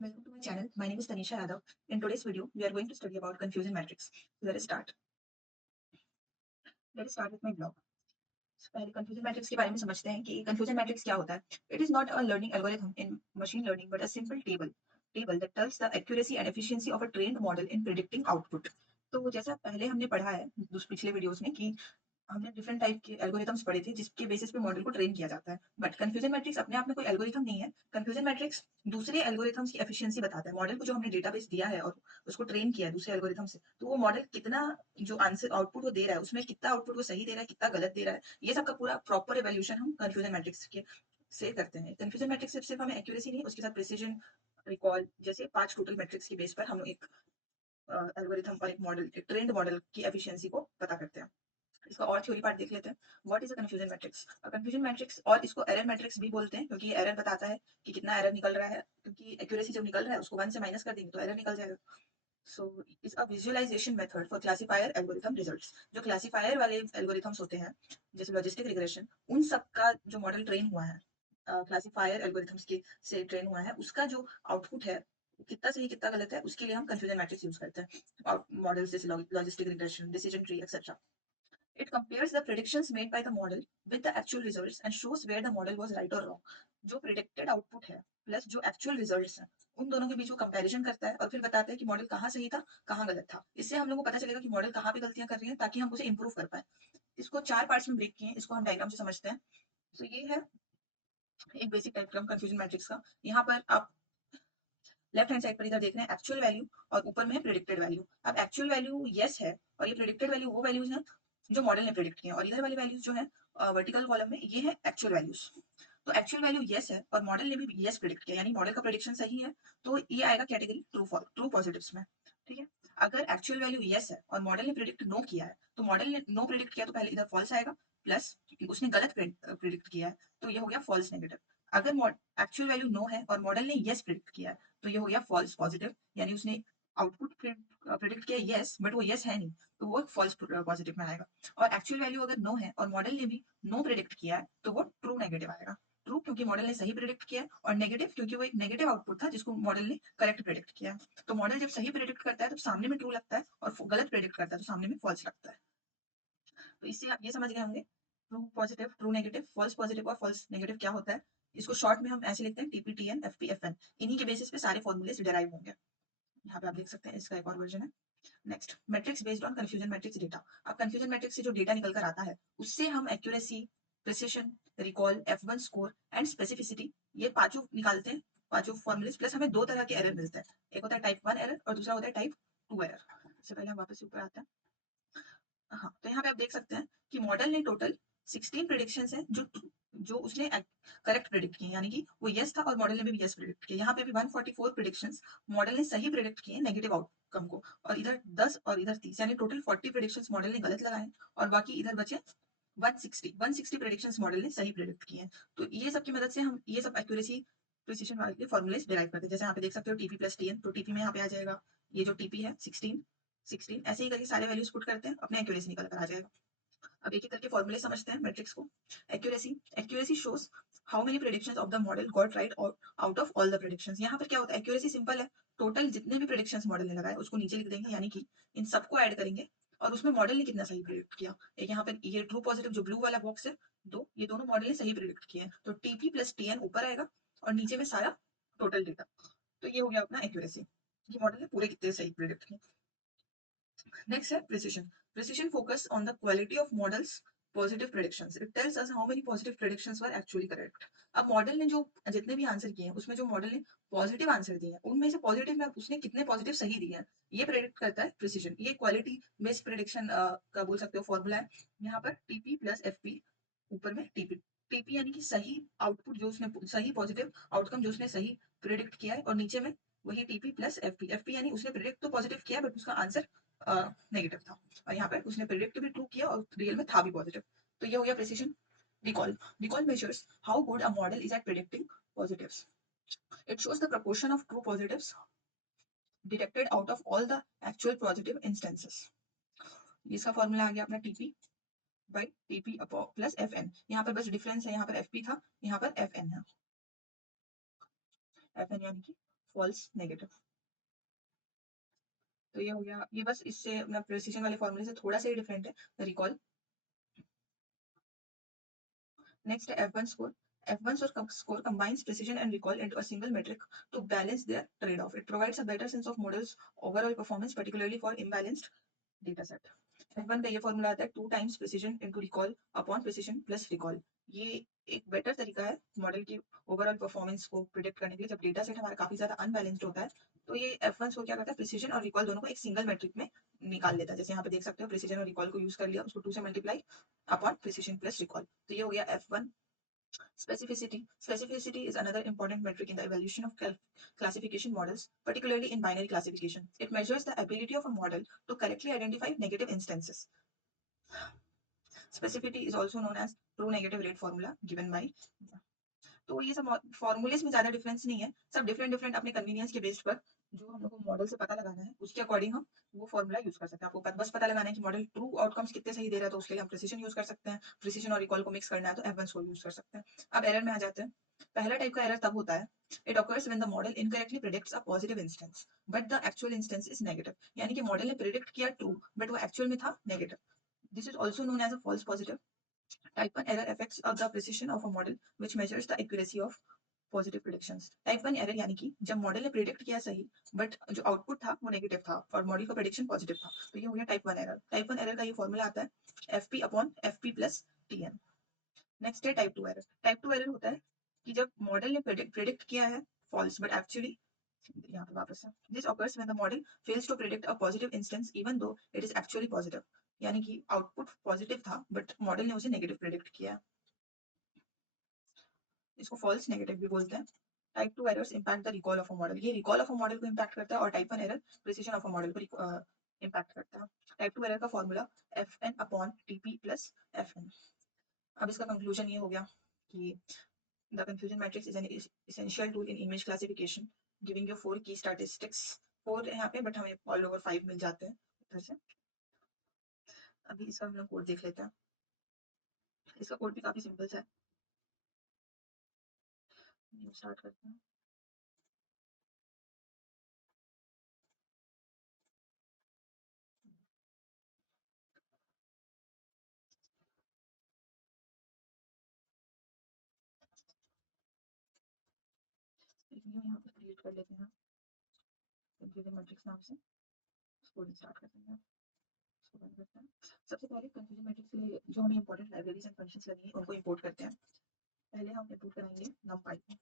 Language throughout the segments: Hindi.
Welcome to my channel. My name is Tanisha Yadav. In today's video, we are going to study about confusion matrix. So let us start. Let us start with my blog. पहले confusion matrix के बारे में समझते हैं कि confusion matrix क्या होता है. It is not a learning algorithm in machine learning, but a simple table that tells the accuracy and efficiency of a trained model in predicting output. तो जैसा पहले हमने पढ़ा है पिछले वीडियोस में कि हमने डिफरेंट टाइप के एल्गोरिथम्स पढ़े थे जिसके बेसिस पे मॉडल को ट्रेन किया जाता है। बट कंफ्यूजन मैट्रिक्स अपने आप में कोई एल्गोरिथम नहीं है। कंफ्यूजन मैट्रिक्स दूसरे एल्गोरिथम्स की एफिशिएंसी बताता है। मॉडल को जो हमने डेटाबेस दिया है और उसको ट्रेन किया है दूसरे एल्गोरिथम से, तो वो मॉडल कितना जो आंसर आउटपुट वो दे रहा है उसमें कितना आउटपुट वो सही दे रहा है, कितना गलत दे रहा है, ये सब का पूरा प्रॉपर इवैल्यूएशन हम कंफ्यूजन मैट्रिक्स के से करते हैं। कंफ्यूजन मैट्रिक्स सिर्फ हमें एक्यूरेसी नहीं, उसके साथ प्रिसिजन, रिकॉल जैसे 5 टोटल मैट्रिक्स के बेस पर हम एक एल्गोरिथम और एक मॉडल, एक ट्रेन्ड मॉडल की एफिशिएंसी को पता करते हैं। इसका और थ्योरी पार्ट देख लेते हैं। What is a confusion matrix? Confusion matrix, और इसको एरर मैट्रिक्स भी बोलते हैं क्योंकि एरर बताता है कि कितना एरर निकल रहा है, क्योंकि एक्यूरेसी जब निकल रहा है उसको 1 से माइनस कर देंगे तो एरर निकल जाएगा। So is a visualisation method for classifier algorithm results. जो क्लासिफायर वाले एल्गोरिथम्स होते हैं जैसे लॉजिस्टिक रिग्रेशन, उन सब का जो मॉडल ट्रेन हुआ है क्लासिफायर एल्गोरिथम्स के से ट्रेन हुआ है, उसका जो आउटपुट है कितना सही कितना गलत है, उसके लिए हम कंफ्यूजन मैट्रिक्स यूज करते हैं। मॉडल जैसे logistic regression, decision tree etcetera. It compares the predictions made by the model with the actual results and shows where the model was right or wrong. जो predicted output है प्लस जो actual results हैं, उन दोनों के बीच वो कंपैरिजन करता है और फिर बताता है कि मॉडल कहाँ सही था, कहाँ गलत था। इससे हम लोग को पता चलेगा कि मॉडल कहाँ पे गलतियां कर रही है ताकि हम उसे इंप्रूव कर पाए। इसको 4 पार्ट्स में ब्रेक किए हैं, इसको हम डायग्राम से समझते हैं। तो ये है एक बेसिक डायग्राम कंफ्यूजन मैट्रिक्स का। यहाँ पर आप लेफ्ट हैंड साइड पर इधर देख रहे हैं एक्चुअल वैल्यू और ऊपर में है प्रिडिक्टेड वैल्यू। अब एक्चुअल वैल्यू यस है और ये प्रिडिक्टेड वैल्यू वो वैल्यूज हैं जो मॉडल ने प्रिडिक्ट किए हैं, और इधर वाली वैल्यूज जो है वर्टिकल कॉलम में ये है एक्चुअल वैल्यूज। तो एक्चुअल वैल्यू यस है और मॉडल ने भी यस प्रिडिक्ट किया, यानी मॉडल का प्रिडिक्शन सही है, तो ये आएगा कैटेगरी ट्रू पॉजिटिव्स में। ठीक है। अगर एक्चुअल वैल्यू यस है और मॉडल ने प्रिडिक्ट नो किया है, तो मॉडल ने नो प्रिडिक्ट किया तो पहले इधर फॉल्स आएगा, प्लस उसने गलत प्रिडिक्ट किया है तो ये हो गया फॉल्स नेगेटिव। अगर एक्चुअल वैल्यू नो है और मॉडल ने यस प्रिडिक्ट किया है तो ये हो गया फॉल्स पॉजिटिव, यानी उसने आउटपुट प्रिडिक्ट किया यस बट वो यस है नहीं, तो वो फॉल्स पॉजिटिव में आएगा। और एक्चुअल वैल्यू अगर नो है और मॉडल ने भी नो प्रिडिक्ट किया है तो वो ट्रू नेगेटिव आएगा। ट्रू क्योंकि मॉडल ने सही प्रिडिक्ट किया है, और नेगेटिव क्योंकि वो एक नेगेटिव आउटपुट था जिसको मॉडल ने करेक्ट प्रिडिक्ट किया है। तो मॉडल जब सही प्रिडिक्ट करता है तो सामने में ट्रू लगता है, और गलत प्रिडिक्ट करता है तो सामने में फॉल्स लगता है। तो इससे आप ये समझ गए होंगे true positive, true negative, false positive और फॉल्स नेगेटिव क्या होता है। इसको शॉर्ट में हम ऐसे लिखते हैं टीपीटीएन एफपीएफएन। इन्हीं के बेसिस पे सारे फॉर्मूले डिराइव होंगे। यहाँ पे आप देख सकते हैं, इसका एक और वर्जन है। Next, matrix based on confusion matrix data. अब कंफ्यूजन मैट्रिक्स से जो डेटा निकल कर आता है उससे हम accuracy, precision, recall, F1 score and specificity, ये पांचों निकालते हैं, पांचों फॉर्मूलेस। प्लस हमें दो तरह के एरर मिलते हैं, एक होता है टाइप 1 एरर और दूसरा होता है टाइप 2 एरर। इससे पहले हम वापस ऊपर आते हैं। हाँ, तो यहाँ पे आप देख सकते हैं कि मॉडल ने टोटल 16 प्रिडिक्शंस हैं जो उसने करेक्ट प्रिडिक्ट किए, यानी कि वो यस था और मॉडल ने भी यस प्रिडिक्ट किया। यहाँ पे भी 144 प्रिडिक्शंस मॉडल ने सही प्रिडिक्ट किए नेगेटिव आउटकम को, और इधर 10 और इधर 30, यानी टोटल 40 प्रिडिक्शंस मॉडल ने गलत लगाए और बाकी इधर बचे 160 प्रिडिक्शंस मॉडल ने सही प्रिडिक्ट किए हैं। तो ये सब की मदद से हम ये सब एक्यूरेसी प्रिसिशन वाले फॉर्मूलेस डिराइव करते हैं। जैसे यहाँ पे देख सकते हो टीपी प्लस टीएन, तो टीपी में यहाँ पे आ जाएगा ये जो टीपी है 16, ऐसे ही करके सारे वैल्यूज पुट करते हैं, अपने एक्यूरेसी निकल कर आ जाएगा। अब एक एक करके फॉर्मूले समझते हैं मैट्रिक्स को। Accuracy, accuracy shows how many predictions of the model got right और out of all the predictions. यहाँ पर क्या होता है, एक्यूरेसी सिंपल है, टोटल जितने भी प्रेडिक्शंस मॉडल ने लगाए उसको नीचे लिख देंगे, यानी कि इन सबको ऐड करेंगे और उसमें मॉडल ने कितना सही प्रिडिक्ट किया। एक यहाँ पर ये ट्रू पॉजिटिव जो ब्लू वाला बॉक्स है, दो, ये दोनों मॉडल ने सही प्रिडिक्ट किए हैं, तो टीपी प्लस टीएन ऊपर आएगा और नीचे में सारा टोटल डेटा। तो ये हो गया अपना एक्यूरेसी, कि मॉडल ने पूरे कितने सही प्रिडिक्ट किए। Next है precision. Precision focus on the quality of models positive predictions. It tells us how many positive predictions were actually correct. अब मॉडल ने जो जितने भी आंसर किए हैं उसमें जो मॉडल ने पॉजिटिव आंसर दिए हैं उनमें से पॉजिटिव में उसने कितने पॉजिटिव सही दिए हैं, ये प्रेडिक्ट करता है प्रिसीजन। ये क्वालिटी बेस्ड प्रेडिक्शन का बोल सकते हो फॉर्मूला है। यहाँ पर टीपी प्लस एफपी, ऊपर में टीपी। टीपी यानी कि सही आउटपुट जो उसने, सही पॉजिटिव आउटकम जो उसने सही प्रेडिक्ट किया है, और नीचे में वही टीपी प्लस एफपी। एफपी यानी उसने प्रेडिक्ट तो पॉजिटिव किया बट उसका आंसर नेगेटिव था, और यहाँ पे उसने प्रेडिक्ट भी ट्रू किया और रियल में था भी पॉजिटिव। तो ये हो गया precision. Recall, recall measures how good a model is at predicting positives. It shows the proportion of true positives detected out of all the actual positive instances. इसका फॉर्मूला आ गया अपना TP by TP plus F N. यहाँ पर बस डिफरेंस है, यहाँ पर एफ पी था, यहाँ पर एफ एन है। एफ एन यानी कि फॉल्स नेगेटिव। तो ये हो गया, ये बस इससे अपना प्रिसिजन वाले फॉर्मूले से थोड़ा सा ही डिफरेंट है, रिकॉल। नेक्स्ट है F1 score. F1 score combines precision and recall into a single metric to balance their trade-off. It provides a better sense of model's overall performance, particularly for imbalanced data set. F1 का ये फॉर्मूला आता है 2 times precision into recall upon precision plus recall. ये एक बेटर तरीका है मॉडल की ओवरऑल परफॉर्मेंस को प्रिडिक्ट करने के लिए। जब डेटा सेट हमारा काफी ज्यादा अनबैलेंस्ड होता है तो ये F1 स्कोर क्या करता है, प्रिसीजन और रिकॉल दोनों को एक सिंगल मेट्रिक में निकाल लेता है। जैसे यहाँ पे देख सकते हो, प्रिसीजन और रिकॉल को यूज कर लिया, उसको 2 से multiply upon precision plus recall, तो ये हो गया F1। Specificity. Specificity is another important metric in the evaluation of classification models, particularly in binary classification. It measures the ability of a model to correctly identify negative instances. Specificity is also known as true negative rate formula given by। तो ये सब फॉर्मूलेस में ज्यादा डिफरेंस नहीं है, सब डिफरेंट डिफरेंट अपने कन्वीनियंस के बेस्ड पर जो हम लोग को मॉडल से पता लगाना है उसके अकॉर्डिंग हम वो फॉर्मूला यूज कर सकते हैं। आपको बस पता लगाना है कि मॉडल ट्रू आउटकम्स कितने सही दे रहा है, तो उसके लिए हम प्रिसीजन यूज कर सकते हैं। प्रिसीजन और रिकॉल को मिक्स करना है तो F1 स्कोर यूज कर सकते हैं। अब एरर में आ जाते हैं। पहला टाइप का एरर तब होता है, it occurs when the model incorrectly predicts a positive instance but the actual instance is negative. यानी कि मॉडल ने प्रेडिक्ट किया ट्रू बट वो एक्चुअल में था negative. This is also known as a false positive. Type 1 error affects the precision of a model which measures the accuracy of positive predictions. Type 1 error यानी कि जब मॉडल ने प्रिडिक्ट किया सही बट जो आउटपुट था वो नेगेटिव था और मॉडल का प्रिडिक्शन पॉजिटिव था, तो ये हो गया टाइप 1 एरर। टाइप 1 एरर का ये फॉर्मूला आता है FP upon FP plus TN। Next है टाइप 2 एरर। टाइप 2 एरर होता है कि जब मॉडल ने प्रिडिक्ट किया है फॉल्स बट एक्चुअली, यहाँ पे वापस है, this occurs when the model fails to predict a positive instance even though it is actually positive. यानी कि आउटपुट पॉजिटिव था बट मॉडल ने उसे नेगेटिव प्रिडिक्ट किया, इसको फॉल्स नेगेटिव भी बोलते हैं। Type 2 errors impact the recall of a model. ये रिकॉल ऑफ अ मॉडल को इंपैक्ट करता है और type 1 error precision of a model को इंपैक्ट करता है। टाइप 2 एरर का formula FN upon TP plus FN। अब इसका कंक्लूजन ये हो गया कि the confusion matrix is an essential tool in image classification giving you 4 की स्टैटिस्टिक्स। 4 है यहाँ पे बट हमें ऑल ओवर 5 मिल जाते हैं उधर से। अभी इसका हम लोग कोड देख लेते हैं। इसका कोड भी काफी सिंपल सा है, स्टार्ट करते हैं। एक न्यू यहाँ पे क्रिएट कर लेते हैं कंफ्यूजन मैट्रिक्स नाम से, कोडिंग स्टार्ट कर देंगे। इसको बंद करते हैं। सबसे पहले कंफ्यूजन मैट्रिक्स के लिए जो हमें इंपॉर्टेंट लाइब्रेरीज एंड फंक्शंस लगेंगे उनको इंपोर्ट करते हैं। पहले हम इंपोर्ट कराएंगे numpy को,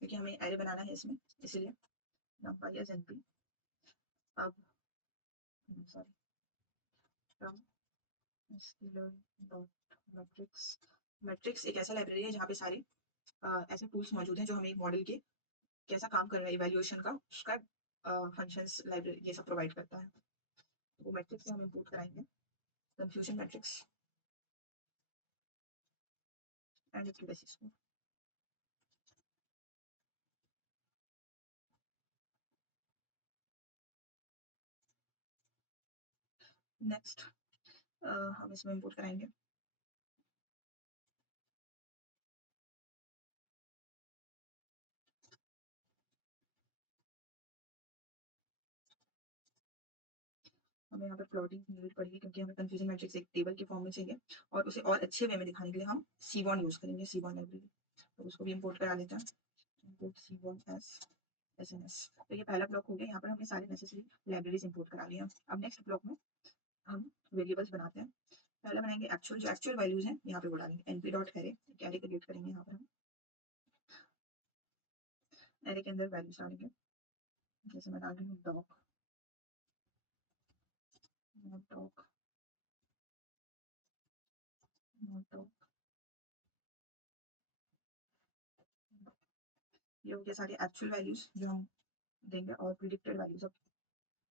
क्योंकि हमें एरे बनाना है इसमें, इसलिए numpy as np। अब sorry, from scaler dot matrix. Matrix एक ऐसा लाइब्रेरी है जहाँ पे सारे ऐसे टूल्स मौजूद हैं जो हमें एक मॉडल के कैसा काम कर रहा है इवैल्यूएशन का उसका फंक्शंस लाइब्रेरी ये सब प्रोवाइड करता है। वो मैट्रिक्स से हम इंपोर्ट कराएंगे confusion matrix and accuracy score. Next हम इसमें इंपोर्ट कराएंगे हमें यहाँ पे प्लॉटिंग की नीड पड़ेगी क्योंकि हमें कंफ्यूजन मैट्रिक्स एक टेबल के फॉर्म में चाहिए और उसे और अच्छे वे में दिखाने के लिए हम सीबॉन यूज करेंगे, सीबॉन लाइब्रेरी। तो उसको भी इंपोर्ट करा लेते हैं, इंपोर्ट सीबॉन एस एसएनएस। तो ये पहला ब्लॉक हो गया, यहाँ पर हमने सारे नेसेसरी लाइब्रेरीज इंपोर्ट करा लिया। अब नेक्स्ट ब्लॉक में हम वेरिएबल्स बनाते हैं। पहले बनाएंगे एक्चुअल, जो एक्चुअल वैल्यूज हैं यहाँ पे वो डालेंगे np dot array, array create करेंगे यहाँ पर हम, एरे के अंदर वैल्यूज डालेंगे। जैसे मैं डाल रही हूँ डॉग डॉग डॉग, ये हो गया सारे एक्चुअल वैल्यूज जो हम देंगे और प्रिडिक्टेड वैल्यूज अब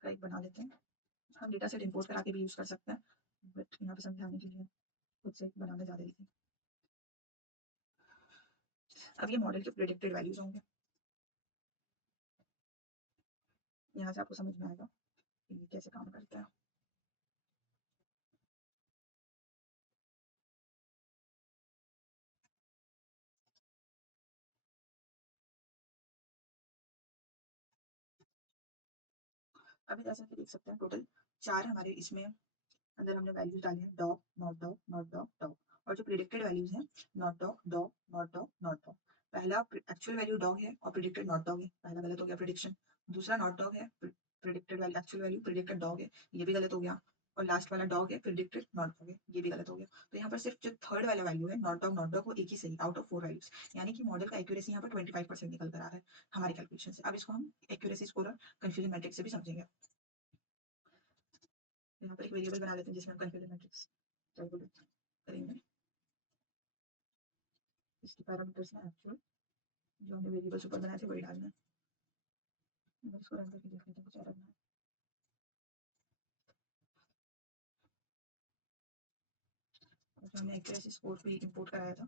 का एक बना लेते हैं। हम डेटा सेट इंपोर्ट करा के भी यूज कर सकते हैं बट यहाँ पे समझाने के लिए खुद से बनाना ज़्यादा इजी। अब ये मॉडल के प्रिडिक्टेड वैल्यूज होंगे, यहाँ से आपको समझ में आएगा कि ये कैसे काम करता है। अभी जैसा कि देख सकते हैं टोटल 4 हमारे इसमें अंदर हमने वैल्यूज डाली हैं, dog, not dog, not dog, dog. और जो प्रिडिक्टेड वैल्यूज हैं, not dog, dog, not dog, not dog. पहला एक्चुअल वैल्यू डॉग है और प्रिडिक्टेड नॉट डॉग है, पहला गलत हो गया प्रिडिक्शन। दूसरा नॉट डॉग है, predicted value actual value predicted dog है, ये भी गलत हो गया। और लास्ट वाला डॉग है, प्रिडिक्टेड नॉट डॉग है, ये भी गलत हो गया। तो यहाँ पर सिर्फ जो थर्ड वाला वैल्यू है, नॉट डॉग, वो एक ही सही आउट ऑफ 4 वैल्यूज। यानी कि मॉडल का एक्यूरेसी यहाँ पर 25% निकल कर आ रहा है हमारी कैलकुलेशन से। अब इसको हम एक्यूरेसी स्कोर और कंफ्यूजन मैट्रिक्स से भी समझेंगे। यहाँ पर एक वेरिएबल बना लेते हैं जिसमें हम कंफ्यूजन मैट्रिक्स कैलकुलेट करेंगे। इसके पैरामीटर्स हैं एक्चुअल, जो हमने वेरिएबल्स ऊपर बनाए थे वही डालना है। मैं इसको रन करके देख लेते हैं कुछ एरर ना। और जो हमने एक्यूरेसी स्कोर भी इंपोर्ट कराया था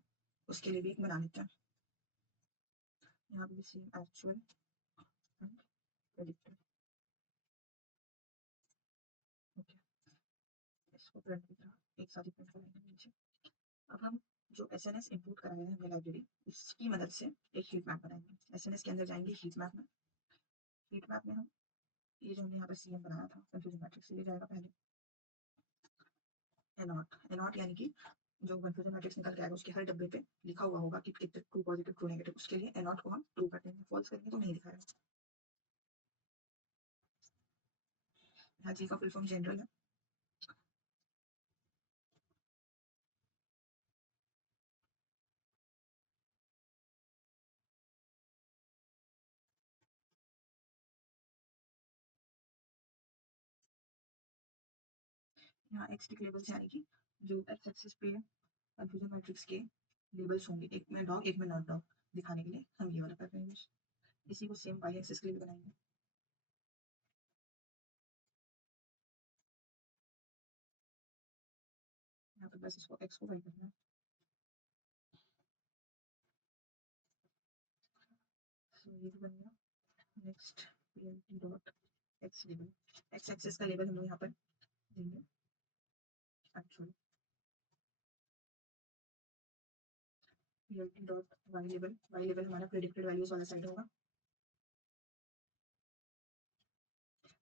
उसके लिए भी एक बना लेते हैं। यहाँ पे भी same actual and predicted. Okay, इसको प्रिंट की तरह एक साथ ही प्रिंट करेंगे नीचे। अब हम जो एसएनएस इंपोर्ट कराया है हमने लाइब्रेरी, उसकी मदद से एक हीट मैप बनाएंगे। एसएनएस के अंदर जाएंगे हीट मैप में। हीट मैप में हम ये जो हमने यहाँ पर सीएम बनाया था कंफ्यूजन मैट्रिक्स, ये जाएगा पहले एनॉट। एनॉट यानी कि जो कंफ्यूजन मैट्रिक्स निकल के आएगा उसके हर डब्बे पे लिखा हुआ होगा कि कितने ट्रू पॉजिटिव ट्रू नेगेटिव, उसके लिए एनॉट को हम ट्रू कर देंगे, फॉल्स करेंगे तो नहीं दिखाएगा। यहाँ जी का फुल फॉर्म जनरल है। यहाँ एक्स टिक लेबल्स यानी कि जो एक्स एक्सिस पे कंफ्यूजन मैट्रिक्स के लेबल्स होंगे, एक में डॉग एक में नॉट डॉग, दिखाने के लिए हम ये वाला कर रहे हैं यूज। इसी को सेम वाई एक्सिस के लिए भी बनाएंगे। यहाँ पर बस इसको एक्स को वाई करना है। So, ये भी बन गया। Next plt dot X label, X axis का लेबल हम लोग यहाँ पर देंगे actual. plt dot Y label हमारा प्रेडिक्टेड वैल्यूज वाला साइड होगा,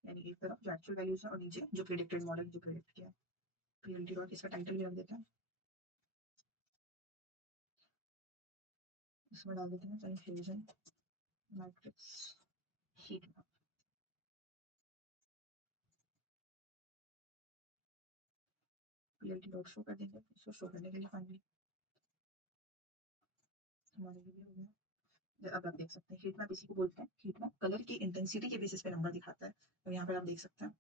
यानी एक तरफ जो एक्चुअल वैल्यूज है और नीचे जो प्रेडिक्टेड मॉडल जो प्रेडिक्ट किया है। plt डॉट इसका टाइटल भी रख देते हैं, इसमें डाल देते हैं confusion matrix heat map. plt dot show कर देंगे, इसको शो करने के लिए फाइनली हमारे लिए हो गया। अब आप देख सकते हैं हीट मैप इसी को बोलते हैं। हीट मैप कलर की इंटेंसिटी के बेसिस पे नंबर दिखाता है। तो यहाँ पर आप देख सकते हैं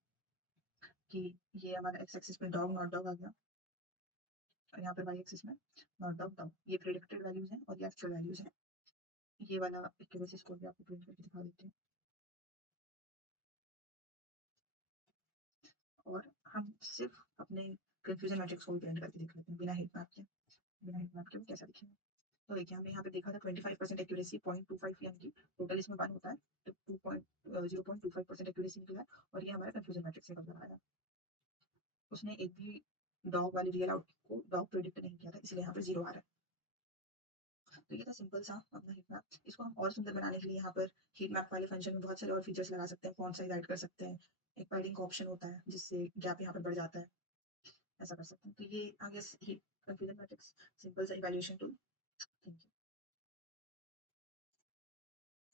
कि ये हमारा एक्स एक्सिस में डॉग नॉट डॉग आ गया और यहाँ पर वाई एक्सिस में नॉट डॉग डॉग। ये प्रेडिक्टेड वैल्यूज हैं और ये एक्चुअल वैल्यूज हैं। ये वाला एक्यूरेसी स्कोर भी आपको प्रिंट करके दिखा देते हैं। और हम सिर्फ अपने कंफ्यूजन मैट्रिक्स को प्रिंट करके दिख लेते हैं बिना हीट मैप के। बिना हीट मैप के वो कैसा दिखेगा। तो देखिए हमने यहाँ पे देखा था 25% एक्यूरेसी, 0.25 यानी कि टोटल इसमें 1 होता है, तो 0.25% एक्यूरेसी निकला है। और ये हमारा कंफ्यूजन मैट्रिक्स निकल कर आया। उसने एक भी डॉग वाली रियल आउटपुट को डॉग प्रेडिक्ट नहीं किया था, इसलिए यहाँ पर 0 आ रहा है। तो ये था सिंपल सा अपना हीट मैप। इसको हम और सुंदर बनाने के लिए यहाँ पर हीट मैप वाले फंक्शन में बहुत सारे और फीचर्स लगा सकते हैं। फॉन्ट साइज ऐड कर सकते हैं, एक पैडिंग का ऑप्शन होता है जिससे गैप यहाँ पर बढ़ जाता है, ऐसा कर सकते हैं। तो ये आगे कंफ्यूजन मैट्रिक्स सिंपल सा इवैल्यूएशन टूल। Thank you.